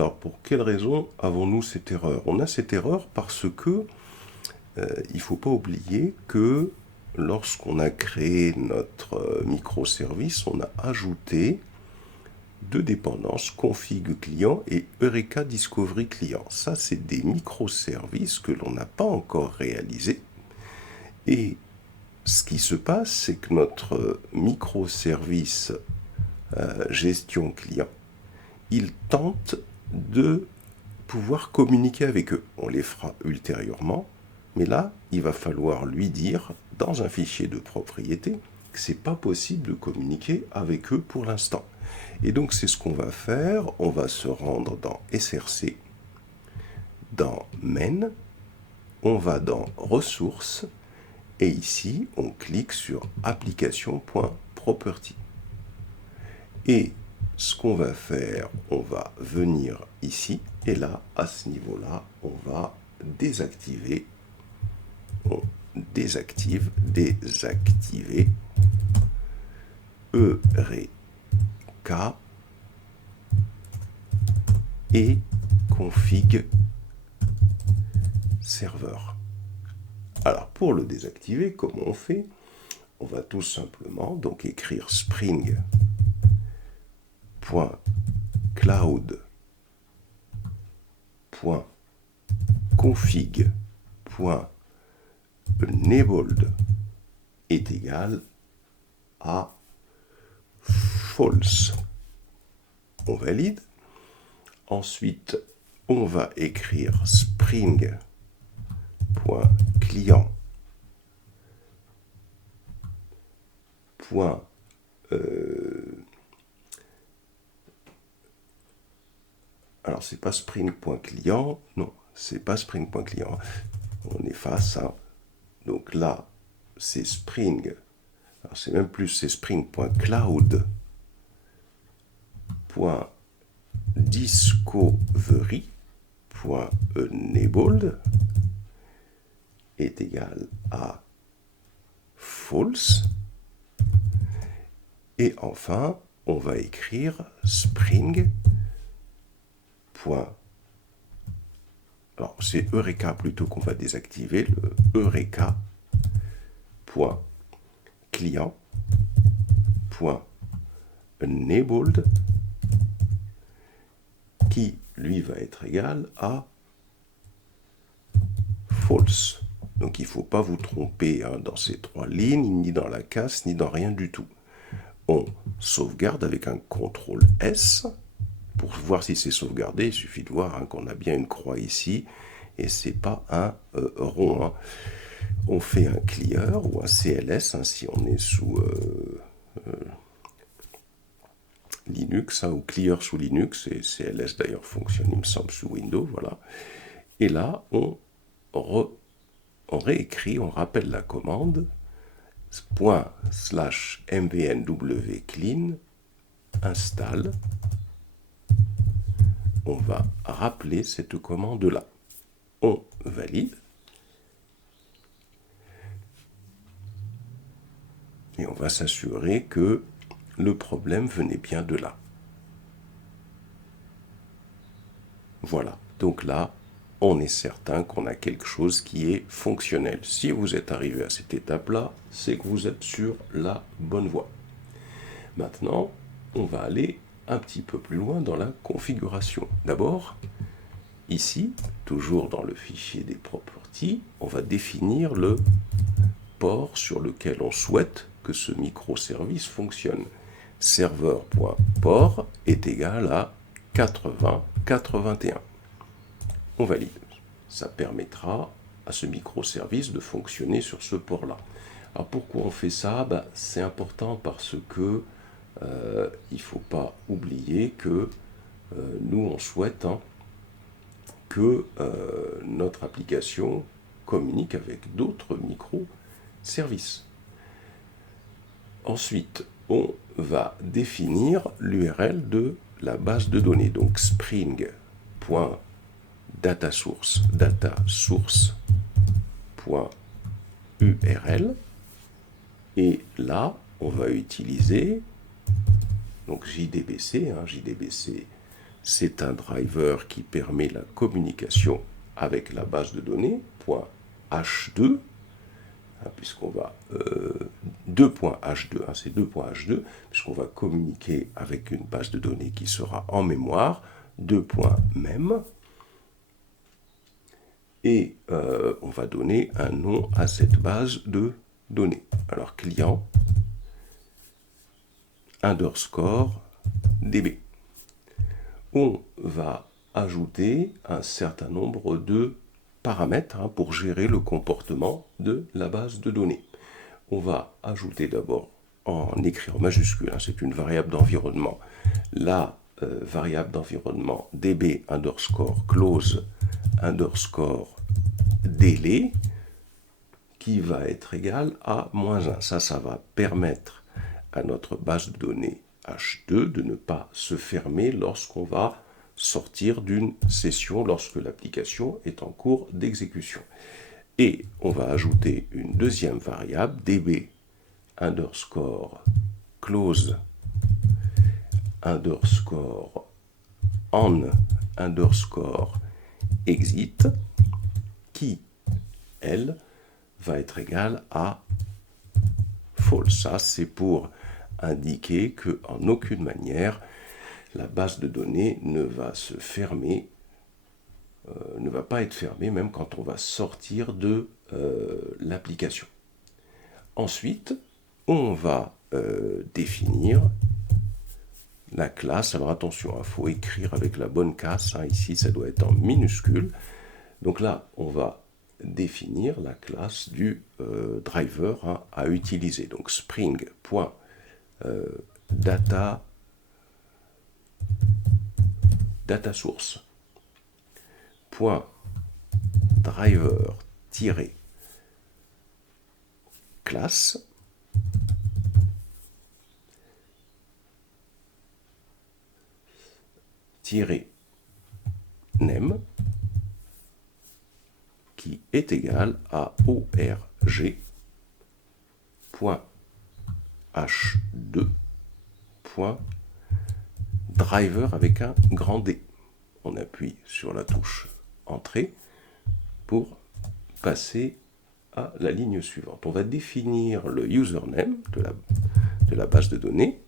Alors, pour quelle raison avons-nous cette erreur? On a cette erreur parce que il ne faut pas oublier que lorsqu'on a créé notre microservice, on a ajouté deux dépendances, config client et Eureka Discovery client. Ça, c'est des microservices que l'on n'a pas encore réalisés. Et ce qui se passe, c'est que notre microservice gestion client, il tente de pouvoir communiquer avec eux. On les fera ultérieurement, mais là, il va falloir lui dire, dans un fichier de propriété, que ce n'est pas possible de communiquer avec eux pour l'instant. Et donc, c'est ce qu'on va faire. On va se rendre dans SRC, dans Main, on va dans Ressources, et ici, on clique sur Application.Property. Et ce qu'on va faire, on va venir ici, et là, à ce niveau-là, on va désactiver, on désactiver, Eureka et config serveur. Alors, pour le désactiver, comment on fait? On va tout simplement donc écrire spring.cloud.config.enabled est égal à false. On valide. Ensuite, on va écrire spring.client. Alors, c'est pas spring.client, non, c'est pas spring.client. On efface ça. Donc là, c'est spring. Alors, c'est même plus, c'est spring.cloud.discovery.enabled est égal à false. Et enfin, on va écrire spring. Alors, c'est Eureka plutôt qu'on va désactiver, le Eureka.client.enabled qui, lui, va être égal à false. Donc, il ne faut pas vous tromper dans ces trois lignes, ni dans la casse, ni dans rien du tout. On sauvegarde avec un CTRL S. Pour voir si c'est sauvegardé, il suffit de voir qu'on a bien une croix ici, et c'est pas un rond. On fait un clear ou un CLS, si on est sous Linux, ou clear sous Linux, et CLS d'ailleurs fonctionne, il me semble, sous Windows, voilà. Et là, on réécrit, on rappelle la commande, /mvnw clean, installe. On va rappeler cette commande-là. On valide. Et on va s'assurer que le problème venait bien de là. Voilà. Donc là, on est certain qu'on a quelque chose qui est fonctionnel. Si vous êtes arrivé à cette étape-là, c'est que vous êtes sur la bonne voie. Maintenant, on va aller un petit peu plus loin dans la configuration. D'abord, ici, toujours dans le fichier des properties, on va définir le port sur lequel on souhaite que ce microservice fonctionne. Serveur.port est égal à 8081. On valide. Ça permettra à ce microservice de fonctionner sur ce port-là. Alors pourquoi on fait ça? C'est important parce que il ne faut pas oublier que nous, on souhaite que notre application communique avec d'autres microservices. Ensuite, on va définir l'URL de la base de données. Donc, spring.datasource.url. Et là, on va utiliser donc JDBC, JDBC c'est un driver qui permet la communication avec la base de données, .h2, puisqu'on va 2.h2, c'est 2.h2, puisqu'on va communiquer avec une base de données qui sera en mémoire, 2.mem, et on va donner un nom à cette base de données. Alors client underscore db. On va ajouter un certain nombre de paramètres pour gérer le comportement de la base de données. On va ajouter d'abord, en écrit en majuscule, c'est une variable d'environnement, la variable d'environnement db underscore close underscore délai qui va être égal à -1. Ça va permettre à notre base de données H2 de ne pas se fermer lorsqu'on va sortir d'une session lorsque l'application est en cours d'exécution. Et on va ajouter une deuxième variable, db underscore close underscore on underscore exit, qui, elle, va être égale à false. Ça, c'est pour indiquer qu'en aucune manière, la base de données ne va se fermer, ne va pas être fermée, même quand on va sortir de l'application. Ensuite, on va définir la classe. Alors attention, il faut écrire avec la bonne casse. Ici, ça doit être en minuscule. Donc là, on va définir la classe du driver à utiliser. Donc spring.data source driver classe name qui est égal à org.h2.driver avec un grand D. On appuie sur la touche Entrée pour passer à la ligne suivante. On va définir le username de la base de données,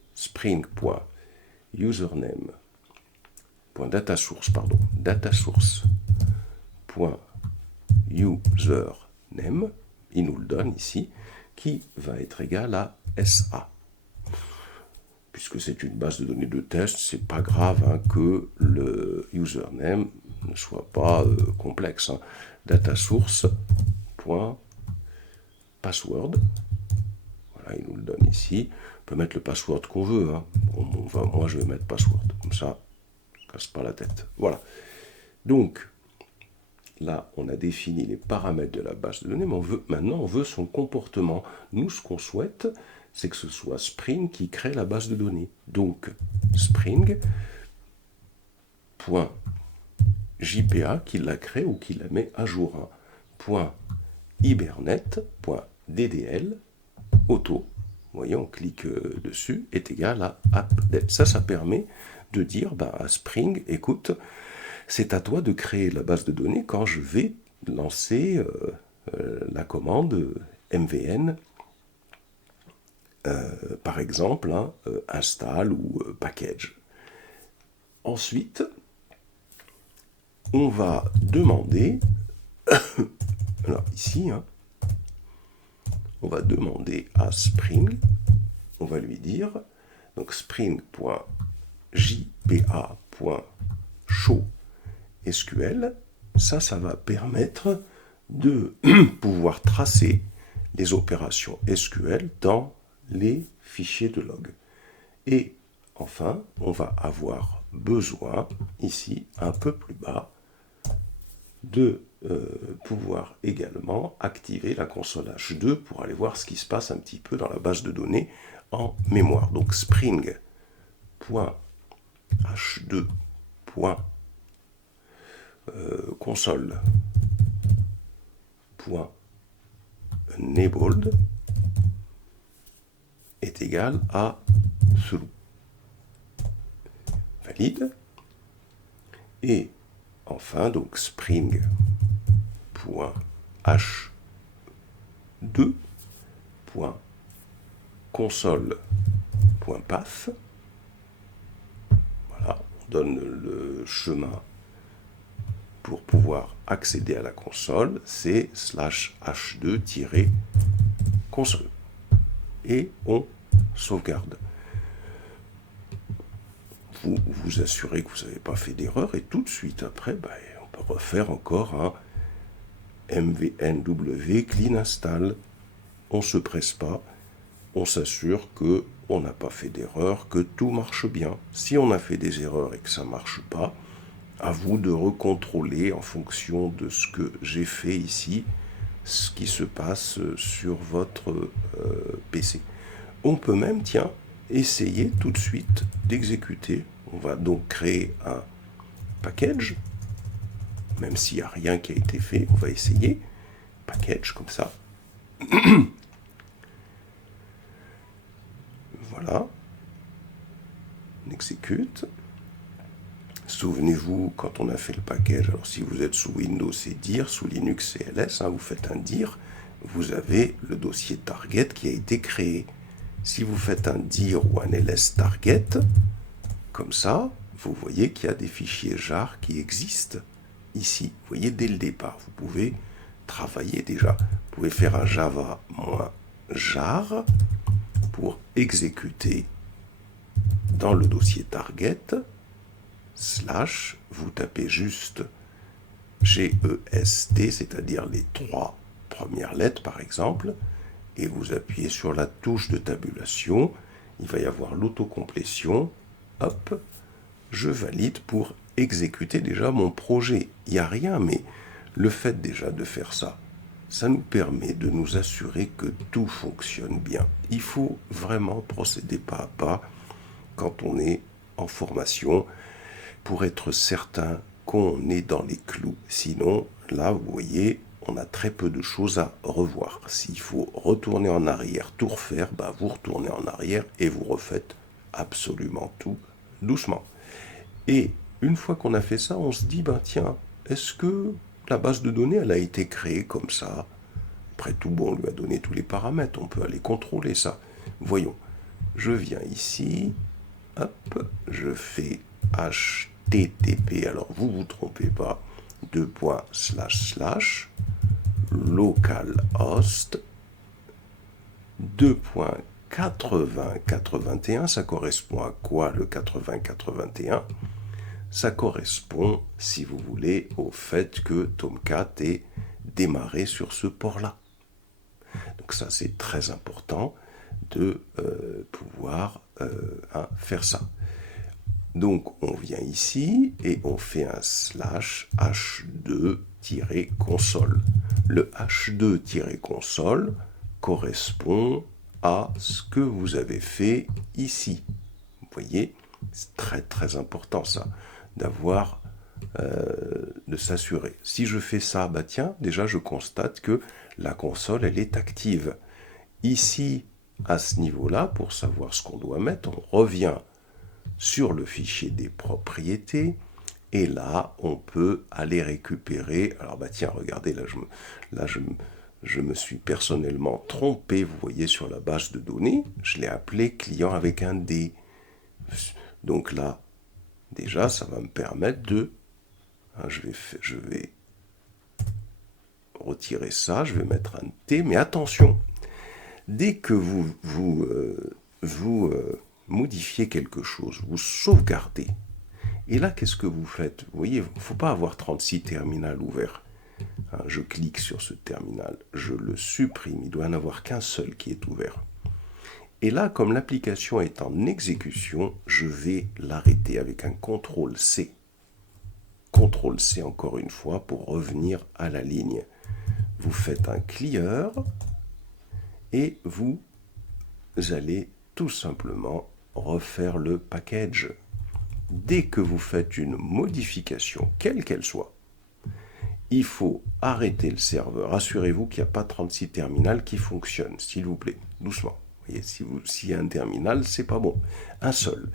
datasource.username, il nous le donne ici, qui va être égal à SA. Puisque c'est une base de données de test, c'est pas grave que le username ne soit pas complexe. Datasource.password, voilà, il nous le donne ici. On peut mettre le password qu'on veut. Moi, je vais mettre password, comme ça, je ne casse pas la tête. Voilà. Donc, là, on a défini les paramètres de la base de données, mais maintenant, on veut son comportement. Nous, ce qu'on souhaite, c'est que ce soit Spring qui crée la base de données. Donc, Spring.jpa qui la crée ou qui la met à jour. .hibernate.ddl auto, vous voyez, on clique dessus, est égal à update. Ça permet de dire à Spring, écoute, c'est à toi de créer la base de données quand je vais lancer la commande mvn, par exemple, install ou package. Ensuite, on va demander, alors ici, on va demander à Spring, on va lui dire, donc spring.jpa.show SQL, ça va permettre de pouvoir tracer les opérations SQL dans les fichiers de log. Et enfin, on va avoir besoin, ici, un peu plus bas, de pouvoir également activer la console H2 pour aller voir ce qui se passe un petit peu dans la base de données en mémoire. Donc spring.h2. console.enabled est égal à true. Valide. Et enfin, donc spring.h2.console.path. Voilà, on donne le chemin pour pouvoir accéder à la console, c'est /h2-console. Et on sauvegarde. Vous vous assurez que vous n'avez pas fait d'erreur et tout de suite après, on peut refaire encore un mvnw clean install. On ne se presse pas, on s'assure qu'on n'a pas fait d'erreur, que tout marche bien. Si on a fait des erreurs et que ça ne marche pas, à vous de recontrôler en fonction de ce que j'ai fait ici, ce qui se passe sur votre PC. On peut même, essayer tout de suite d'exécuter. On va donc créer un package, même s'il n'y a rien qui a été fait, on va essayer. Package comme ça. Voilà. On exécute. Souvenez-vous, quand on a fait le package, alors si vous êtes sous Windows, c'est dir, sous Linux, c'est ls, vous faites un dir, vous avez le dossier target qui a été créé. Si vous faites un dir ou un ls target, comme ça, vous voyez qu'il y a des fichiers jar qui existent ici. Vous voyez, dès le départ, vous pouvez travailler déjà. Vous pouvez faire un java-jar pour exécuter dans le dossier target, / vous tapez juste GEST, c'est-à-dire les 3 premières lettres par exemple, et vous appuyez sur la touche de tabulation, il va y avoir l'autocomplétion, hop, je valide pour exécuter déjà mon projet. Il n'y a rien, mais le fait déjà de faire ça, ça nous permet de nous assurer que tout fonctionne bien. Il faut vraiment procéder pas à pas quand on est en formation pour être certain qu'on est dans les clous. Sinon, là, vous voyez, on a très peu de choses à revoir. S'il faut retourner en arrière, tout refaire, vous retournez en arrière et vous refaites absolument tout doucement. Et une fois qu'on a fait ça, on se dit, tiens, est-ce que la base de données, elle a été créée comme ça? Après tout, on lui a donné tous les paramètres, on peut aller contrôler ça. Voyons, je viens ici, hop, je fais HTTP, alors vous trompez pas, //localhost 2.80.81, ça correspond à quoi le 80.81? Ça correspond, si vous voulez, au fait que Tomcat est démarré sur ce port-là. Donc ça, c'est très important de pouvoir faire ça. Donc, on vient ici et on fait un /h2-console. Le h2-console correspond à ce que vous avez fait ici. Vous voyez, c'est très très important ça, d'avoir, de s'assurer. Si je fais ça, déjà je constate que la console, elle est active. Ici, à ce niveau-là, pour savoir ce qu'on doit mettre, on revient sur le fichier des propriétés, et là, on peut aller récupérer. Alors, regardez, je me suis personnellement trompé, vous voyez, sur la base de données, je l'ai appelé client avec un D. Donc là, déjà, ça va me permettre de... je vais retirer ça, je vais mettre un T, mais attention, dès que vous modifiez quelque chose, vous sauvegardez. Et là, qu'est-ce que vous faites? Vous voyez, il ne faut pas avoir 36 terminals ouverts. Je clique sur ce terminal, je le supprime, il doit n'y en avoir qu'un seul qui est ouvert. Et là, comme l'application est en exécution, je vais l'arrêter avec un CTRL-C. CTRL-C encore une fois pour revenir à la ligne. Vous faites un clear et vous allez tout simplement refaire le package. Dès que vous faites une modification, quelle qu'elle soit, il faut arrêter le serveur. Assurez-vous qu'il n'y a pas 36 terminals qui fonctionnent, s'il vous plaît, doucement. Vous voyez, s'il y a un terminal, c'est pas bon. Un seul.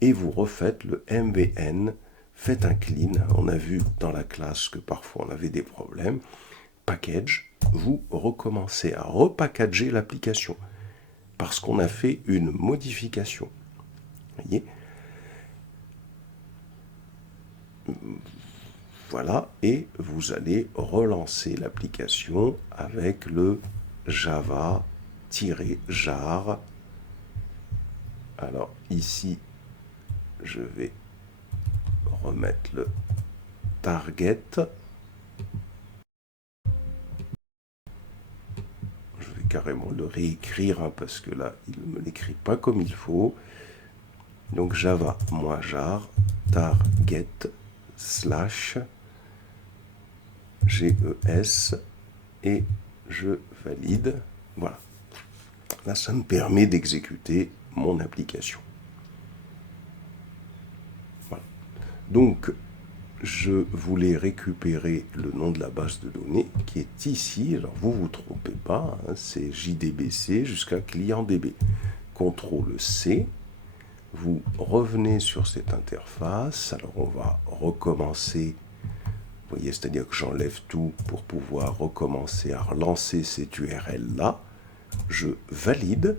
Et vous refaites le MVN faites un clean. On a vu dans la classe que parfois on avait des problèmes. Package, vous recommencez à repackager l'application parce qu'on a fait une modification. Voyez ? Voilà, et vous allez relancer l'application avec le java-jar. Alors ici, je vais remettre le target. Je vais carrément le réécrire hein, parce que là, il ne me l'écrit pas comme il faut. Donc java-jar target slash GES et je valide. Voilà. Là, ça me permet d'exécuter mon application. Voilà. Donc, je voulais récupérer le nom de la base de données qui est ici. Alors, vous ne vous trompez pas, hein, c'est JDBC jusqu'à client-DB. CTRL-C. Vous revenez sur cette interface. Alors, on va recommencer. Vous voyez, c'est-à-dire que j'enlève tout pour pouvoir recommencer à relancer cette URL-là. Je valide.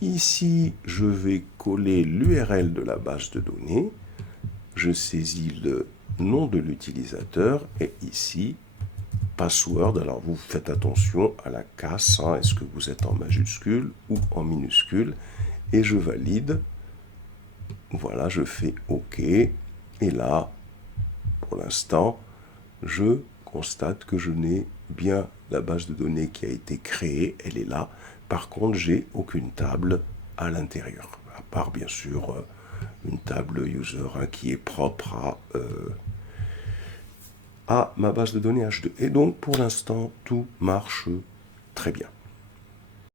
Ici, je vais coller l'URL de la base de données. Je saisis le nom de l'utilisateur et ici, password. Alors, vous faites attention à la casse. Hein, est-ce que vous êtes en majuscule ou en minuscule? Et je valide. Voilà, je fais OK. Et là, pour l'instant, je constate que je n'ai bien la base de données qui a été créée, elle est là. Par contre, j'ai aucune table à l'intérieur, à part bien sûr une table user hein, qui est propre à ma base de données H2. Et donc, pour l'instant, tout marche très bien.